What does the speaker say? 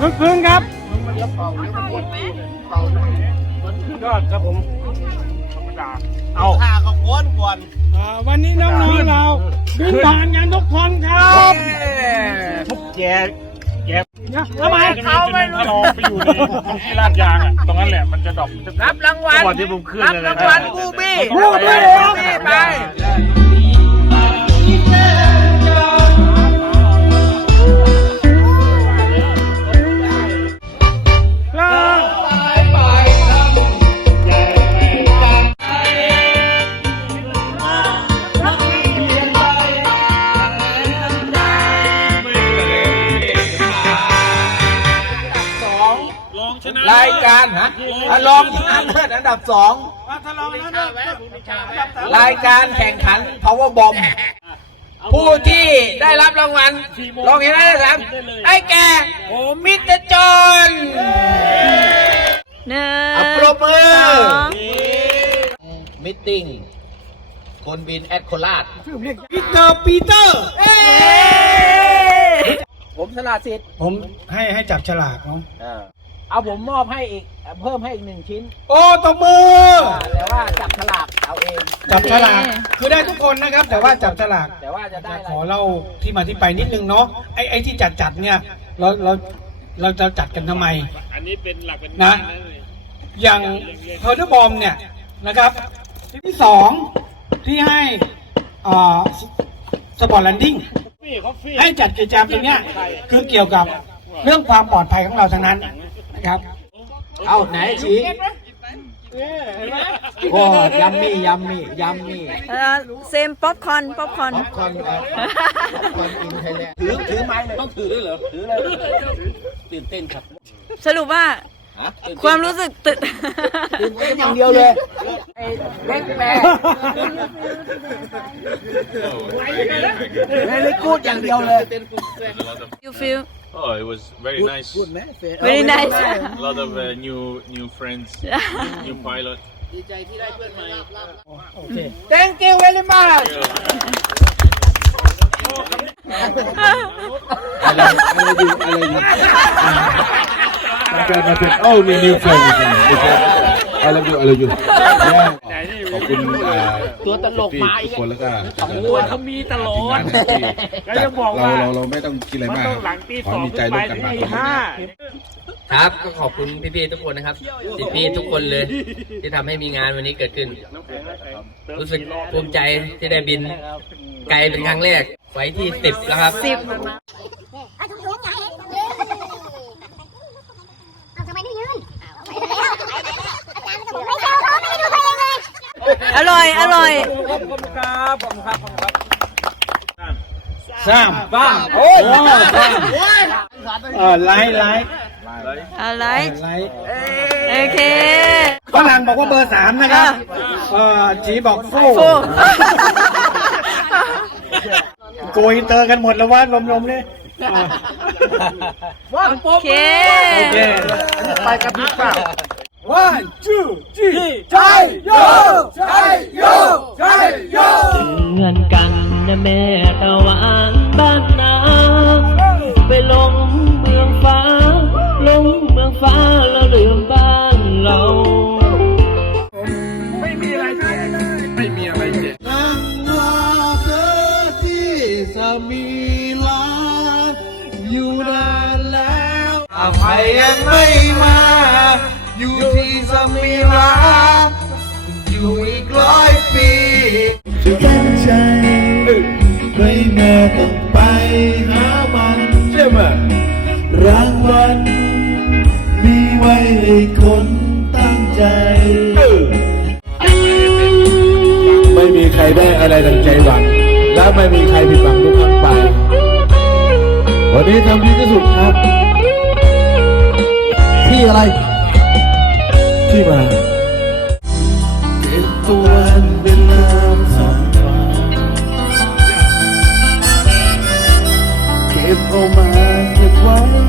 คึกคืนครับยอดครับผมธรรมดาเอาข้าก็กวนกวนอ่าวันนี้น้องๆเราบินผ่านกันทุกคนครับทุกแกแกเนี่ยทำไมเขาไม่รู้ไปอยู่ในที่ลาดยางอะตรงนั้นแหละมันจะดอปรับรางวัลก่อนที่ผมขึ้นรับเลยรางวัลบูบี้บูบี้บูบี้ไป รายการฮะอะรองชนะเลิศอันดับสองถ้าลองนั้นนะรายการแข่งขัน power bomb ผู้ที่ได้รับรางวัลรองชนะเลิศสามไอ้แก่มิสเตอร์จอห์นหนึ่งอะปรบมือสองมิทติ้งคนบินแอดโคราชปีเตอร์ปีเตอร์ผมสละสิทธิ์ผมให้ให้จับฉลากเนาะ เอาผมมอบให้อีกเพิ่มให้อีกหนึ่งชิ้นโอ้ตบมือแต่ว่าจับฉลากเอาเอง จับฉลากคือได้ทุกคนนะครับ แต่ว่าจับฉลากแต่ว่าจะได้จะอะไรขอเล่าที่มาที่ไปนิดนึงเนาะไอ้ไอ้ที่จัดจัดเนี่ยเราเราเราจะจัดกันทำไม อันนี้เป็นหลักเป็นนะอย่างเพอร์เทบอมเนี่ยนะครับที่สองที่ให้อ่าสปอร์ตแลนดิ้งฟี่คอฟฟี่ให้จัดกิจกรรมตรงเนี้ยคือเกี่ยวกับเรื่องความปลอดภัยของเราทั้งนั้นนะ ครับ เอาไหนชี้โอ้ยัมมี่ยัมมี่ยัมมี่เอ่อเซมป๊อปคอร์นป๊อปคอร์นคอนคอนอินไทยแลนด์ถือถือไม้เลยต้องถือเลยเหรอถือเลยตื่นเต้นครับ สรุปว่าความรู้สึกตื่นตื่นเต้นอย่างเดียวเลยไอ้เล็กแม่เล็กกูดอย่างเดียวเลย you feel Oh, it was very nice. very nice A lot of uh, new new friends, new pilot. ดีใจที่ได้เพื่อนใหม่ Thank you very much อะไรอะไรอยู่อะไรอยู่มันเป็นมันเป็นโอ้มีนิวเฟรนด์อะไรอยู่อะไรอยู่ขอบ คุณอ่าตัวตลกมาอีทุกกคนแล้วก็โอ้ยเขามีตลอด แล้วจะบอกเราว่าเราเราไม่ต้องคิดอะไรมันมากต้องหลังตีขอสองมีใจขึ้นไปร่วมกันถึงมาตีห้า ครับก็ขอบคุณพี่ๆทุกคนนะครับพี่ๆทุกคนเลย ที่ทำให้มีงานวันนี้เกิดขึ้น รู้สึกภูมิใจที่ได้บินไกลเป็นครั้งแรกไฟล์ที่สิบแล้วครับ สิบ ไอ้ถุงถุงใหญ่เอาทำไมไม่ยืนไปแล้วไปแล้วอาจารย์ก็บอกไม่เจ้าเขาไม่ได้ดูตัวเองเลย อร่อย อร่อยขอบคุณครับขอบคุณครับขอบคุณครับสามบ้าโอ้สามเออไลท์ไลท์อะไรไลท์โอเคฝรั่งบอกว่าเบอร์สามนะครับเออจีบอกฟูฟูโกอินเตอร์กันหมดแล้วว่าลมๆเนี่ยอะโอเคโอเคไปกับพี่เปล่า one two three ใช่โยใช่โยใช่โยเพื่อนกันนะแม่ตะวันบ้านนาไปลงเมืองฟ้า ลงเมืองฟ้าแล้วลืมบ้านเรานั่งรอเธอที่สมีลาอยู่นานแล้วอภัยยังไม่มา อยู่ที่สมีลาอยู่อีกร้อยปีจะตั้งใจไม่มาต้องไปหามันใช่ไหมรางวัลมีไว้ให้คนตั้งใจ ไม่มีใครได้อะไรดังใจหวัง และไม่มีใครผิดหวังทุกครั้งไป วันนี้ทำดีที่สุดครับ ที่อะไร ที่มาเก็บตัววันเวลาผ่านมาเก็บเอามาเก็บไว้ใน